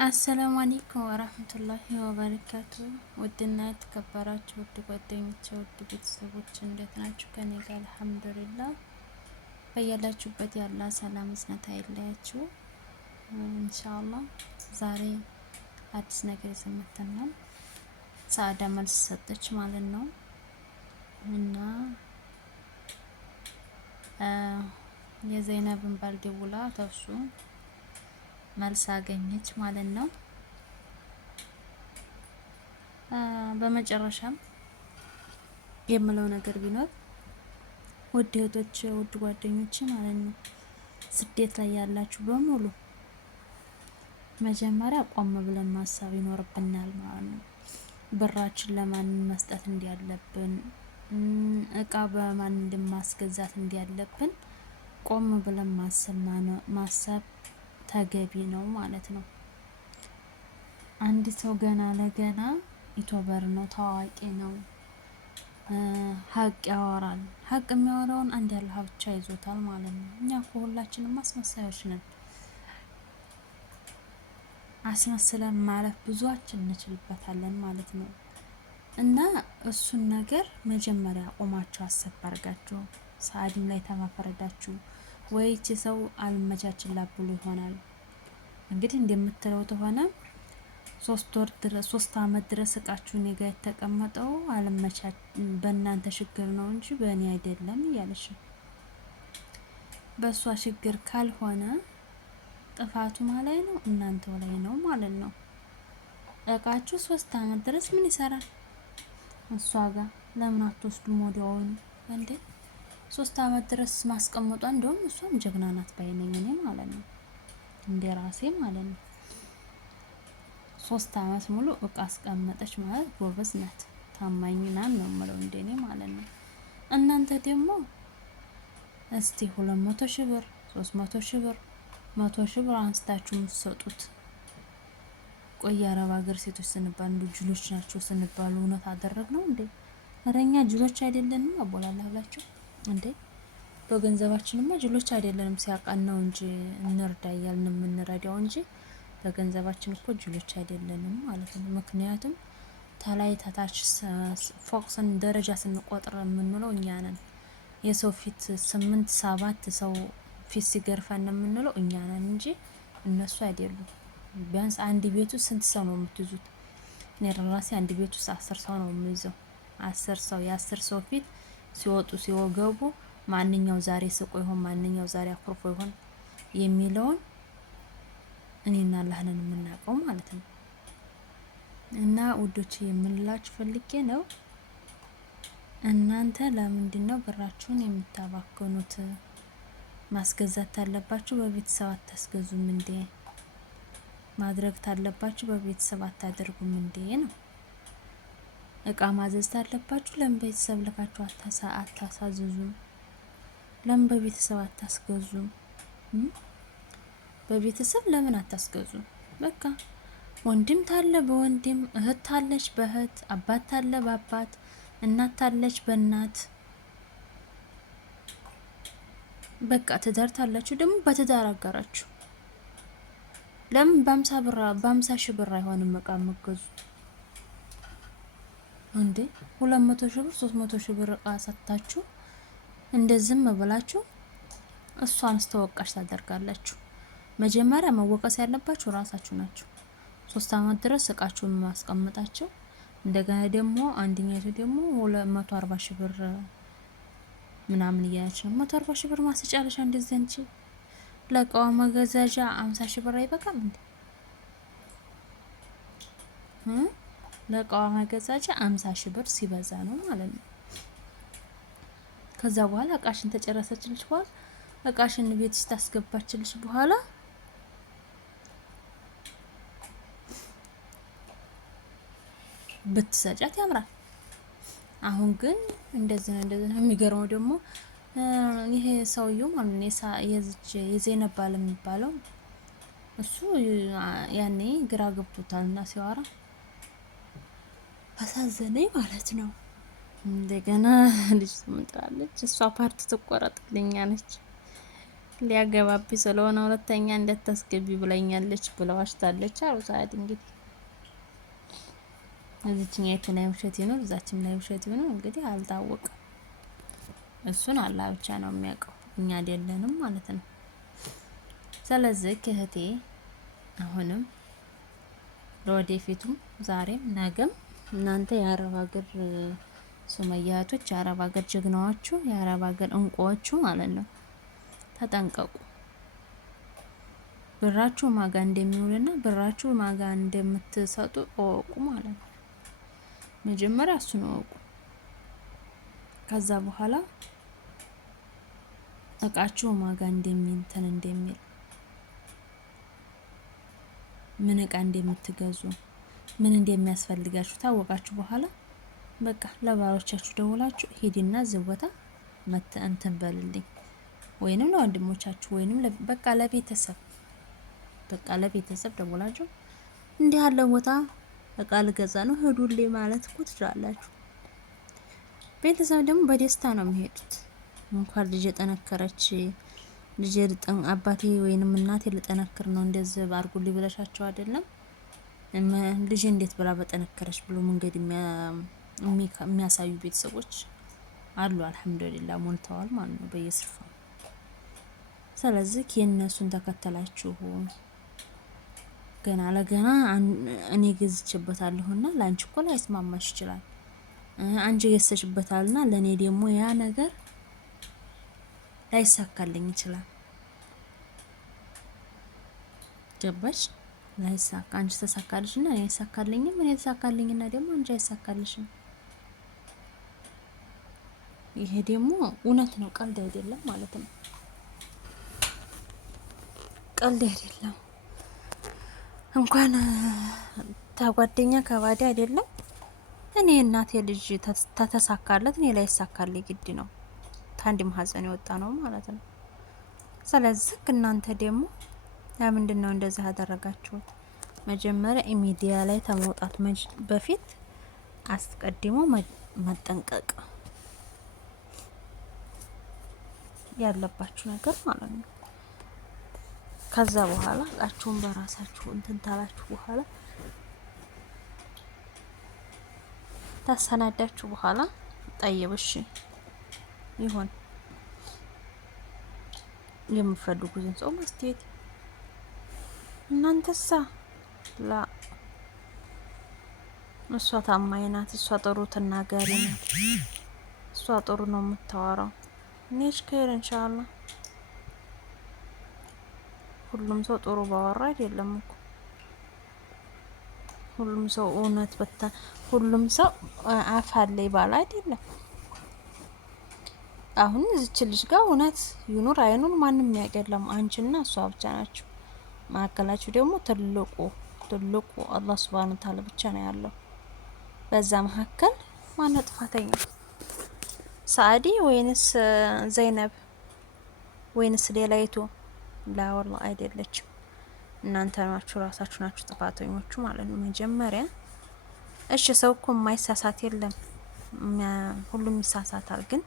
አሰላሙ አለይኩም ወራህመቱላሂ ወበረካቱ። ውድና የተከበራችሁ ውድ ጓደኞቼ ውድ ቤተሰቦች እንዴት ናችሁ? ከኔ ጋር አልሐምዱሊላህ። በያላችሁበት ያላ ሰላም እዝነት አይለያችሁ ኢንሻአላህ። ዛሬ አዲስ ነገር ይዘን መጥተናል። ሰአዳ መልስ ሰጠች ማለት ነው እና የዘይነብን ባል ደውላ ተሱ መልስ አገኘች ማለት ነው። በመጨረሻም የምለው ነገር ቢኖር ውድ እህቶች ውድ ጓደኞች ማለት ነው ስደት ላይ ያላችሁ በሙሉ መጀመሪያ ቆም ብለን ማሰብ ይኖርብናል ማለት ነው። ብራችን ለማን መስጠት እንዲያለብን፣ እቃ በማን እንደማስገዛት እንዲያለብን ቆም ብለን ማሰብ ተገቢ ነው ማለት ነው። አንድ ሰው ገና ለገና ዩቲዩበር ነው፣ ታዋቂ ነው፣ ሀቅ ያወራል። ሀቅ የሚያወራውን አንድ ያለ ብቻ ይዞታል ማለት ነው። እኛ እኮ ሁላችንም አስመሳዮች ነን። አስመስለን ማለፍ ብዙዎችን እንችልበታለን ማለት ነው። እና እሱን ነገር መጀመሪያ ቆማችሁ አሰብ አድርጋችሁ ሰአድም ላይ ተማፈረዳችሁ ወይቺ ሰው አልመቻችላት ብሎ ይሆናል እንግዲህ እንደምትለው ተሆነ 3 አመት ድረስ እቃችሁ እኔ ጋር የተቀመጠው አልመቻች በእናንተ ችግር ነው እንጂ በእኔ አይደለም እያለች በእሷ ችግር ካልሆነ ጥፋቱ ላይ ነው እናንተው ላይ ነው ማለት ነው። እቃችሁ 3 አመት ድረስ ምን ይሰራል እሷ ጋር ለምን አትወስዱም ወዲያውኑ እንዴ? 3 አመት ድረስ ማስቀመጧ እንደውም እሷም ጀግና ናት ባይነኝ እኔ ማለት ነው፣ እንደ ራሴ ማለት ነው። 3 አመት ሙሉ እቃ አስቀመጠች ማለት ጎበዝ ናት፣ ታማኝ ናት ነው የምለው እንደኔ ማለት ነው። እናንተ ደግሞ እስቲ 200 ሺህ ብር 300 ሺህ ብር 100 ሺህ ብር አንስታችሁ የምትሰጡት ቆይ የአረብ ሀገር ሴቶች ስንባል ጅሎች ናቸው ስንባሉ እውነት አደረግነው እንዴ? እረኛ ጅሎች አይደለንም አቦላላ ብላችሁ እንዴ? በገንዘባችንማ ጅሎች አይደለንም፣ ሲያቃን ነው እንጂ እንርዳ እያልን የምንረዳው እንጂ በገንዘባችን እኮ ጅሎች አይደለንም ማለት ነው። ምክንያቱም ተላይ ታች ፎቅ ደረጃ ስንቆጥር የምንለው እኛ ነን። የሰው ፊት 8-7 ሰው ፊት ሲገርፈን የምንለው እኛ ነን እንጂ እነሱ አይደሉም። ቢያንስ አንድ ቤት ውስጥ ስንት ሰው ነው የምትይዙት? እኔ ራሴ አንድ ቤት ውስጥ 10 ሰው ነው የምይዘው። 10 ሰው የ10 ሰው ፊት ሲወጡ ሲወገቡ ማንኛው ዛሬ ስቆ ይሆን ማንኛው ዛሬ አኩርፎ ይሆን የሚለውን እኔና አላህ ነን የምናውቀው ማለት ነው። እና ውዶች የምንላችሁ ፈልጌ ነው እናንተ ለምንድን ነው ብራችሁን የምታባክኑት? ማስገዛት ታለባችሁ በቤተሰብ አታስገዙም እንዴ? ማድረግ ታለባችሁ በቤተሰብ አታደርጉም እንዴ ነው። እቃ ማዘዝ ታለባችሁ ለምን ቤተሰብ ልካችሁ አታሳዝዙም? ለምን በቤተሰብ አታስገዙም? በቤተሰብ ለምን አታስገዙም? በቃ ወንድም ታለ በወንድም፣ እህት ታለች በእህት፣ አባት ታለ በአባት፣ እናት ታለች በእናት፣ በቃ ትዳር ታላችሁ ደግሞ በትዳር አጋራችሁ። ለምን በ50 ሺህ ብር አይሆንም እቃ የምትገዙት እንዴ? 200 ሺህ ብር 300 ሺህ ብር እቃ ሰጥታችሁ እንደዝም ብላችሁ እሷን አስተወቃሽ ታደርጋላችሁ። መጀመሪያ መወቀስ ያለባችሁ ራሳችሁ ናችሁ። 3 አመት ድረስ እቃችሁን ማስቀመጣችሁ፣ እንደገና ደግሞ አንደኛይቱ ደግሞ 240 ሺህ ብር ምናምን እያለች ነው። 140 ሺህ ብር ማስጫለሽ እንደዚህ አንቺ ለእቃዋ መገዛዣ 50 ሺህ ብር አይበቃም እንዴ? ለእቃዋ መገዛዣ 50 ሺህ ብር ሲበዛ ነው ማለት ነው። ከዛ በኋላ እቃሽን ተጨረሰችልሽ በኋላ እቃሽን ቤት ታስገባችልሽ በኋላ ብትሰጫት ያምራል። አሁን ግን እንደዚህ ነው የሚገርመው ደግሞ ይሄ ሰውየው ማለት ነው የዘይነብ ባል የሚባለው እሱ ያኔ ግራ ገብቶታልና ሲያወራ አሳዘነኝ ማለት ነው። እንደገና ልጅ ትመጣለች እሷ ፓርት ትቆረጥልኛለች ሊያገባቢ ስለሆነ ሁለተኛ እንደታስገቢ ብለኛለች ብለዋሽታለች አሉ ሰዓት እንግዲህ እዚህኛይቱ ላይ ውሸት ይኖር እዛችም ላይ ውሸት ይኖር እንግዲህ አልታወቀም። እሱን አላህ ብቻ ነው የሚያውቀው፣ እኛ አይደለንም ማለት ነው። ስለዚህ እህቴ አሁንም ለወደፊቱም ዛሬም ነገም እናንተ የአረብ ሀገር ሱመያቶች፣ የአረብ ሀገር ጀግናዎቹ፣ የአረብ ሀገር እንቁዎቹ ማለት ነው ተጠንቀቁ። ብራችሁ ማጋ እንደሚውልና ብራችሁ ማጋ እንደምትሰጡ እወቁ ማለት ነው። መጀመሪያ እሱን እወቁ። ከዛ በኋላ እቃችሁ ማጋ እንደሚንተን እንደሚል ምን እቃ እንደምትገዙ ምን እንደሚያስፈልጋችሁ ታወቃችሁ በኋላ በቃ ለባሎቻችሁ ደውላችሁ ሄድና ዝቦታ እንትን በልልኝ ወይንም ለወንድሞቻችሁ ወይንም በቃ ለቤተሰብ ደውላችሁ እንዲህ ያለ ቦታ እቃ ልገዛ ነው ሄዱልኝ ማለት እኮ ትችላላችሁ። ቤተሰብ ደግሞ በደስታ ነው የሚሄዱት። እንኳን ልጅ የጠነከረች ልጅ አባቴ ወይንም እናቴ ልጠነክር ነው እንደዚህ አድርጉልኝ ብለሻቸው አይደለም ልጅ እንዴት ብላ በጠነከረች ብሎ መንገድ የሚያሳዩ ቤተሰቦች አሉ። አልሐምዱሊላህ ሞልተዋል ማለት ነው በየስርፋው። ስለዚህ የእነሱን ተከተላችሁ ገና ለገና እኔ ገዝቼበታለሁና ላንቺ እኮ ላይስማማሽ ይችላል። አንቺ ገዝተሽበታልና ለኔ ደግሞ ያ ነገር ላይሳካልኝ ይችላል። ገባሽ? ላይሳካ አንቺ ተሳካልሽና እኔ አይሳካልኝም፣ እኔ ተሳካልኝና ደግሞ አንቺ አይሳካልሽም። ይሄ ደግሞ እውነት ነው፣ ቀልድ አይደለም ማለት ነው። ቀልድ አይደለም። እንኳን ተጓደኛ ከባዳ አይደለም። እኔ እናቴ ልጅ ተተሳካለት እኔ ላይ ይሳካልኝ ግድ ነው። ታንዲ ማህፀን የወጣ ነው ማለት ነው። ስለዚህ እናንተ ደግሞ ለምንድን ነው እንደዚህ ያደረጋችሁት? መጀመሪያ ሚዲያ ላይ ከመውጣት በፊት አስቀድሞ መጠንቀቅ ያለባችሁ ነገር ማለት ነው። ከዛ በኋላ እቃችሁን በራሳችሁ እንትን ታላችሁ በኋላ ታሰናዳችሁ በኋላ ጠይብሽ ይሁን የምፈልጉትን ሰው ማስተያየት። እናንተሳ ላ እሷ ታማኝ ናት፣ እሷ ጥሩ ተናጋሪ ናት፣ እሷ ጥሩ ነው የምታወራው። ኔሽ ከይር ኢንሻአላህ ሁሉም ሰው ጥሩ ባወራ አይደለም እኮ ሁሉም ሰው እውነት ሁሉም ሰው አፍ አለ ይባል አይደለም። አሁን እዚች ልጅ ጋር እውነት ይኑር አይኑር ማንም ያውቀለም፣ አንቺና እሷ ብቻ ናችሁ። ማዕከላችሁ ደግሞ ትልቁ አላህ ሱብሃነሁ ወተዓላ ብቻ ነው ያለው። በዛ መካከል ማነው ጥፋተኛ? ሳዲ ወይንስ ዘይነብ ወይንስ ሌላይቱ? ላ ወላሂ አይደለችም። እናንተ ናችሁ ራሳችሁ ናችሁ ጥፋተኞቹ ማለት ነው። መጀመሪያ እሺ ሰው እኮ የማይሳሳት የለም፣ ሁሉም ይሳሳታል ግን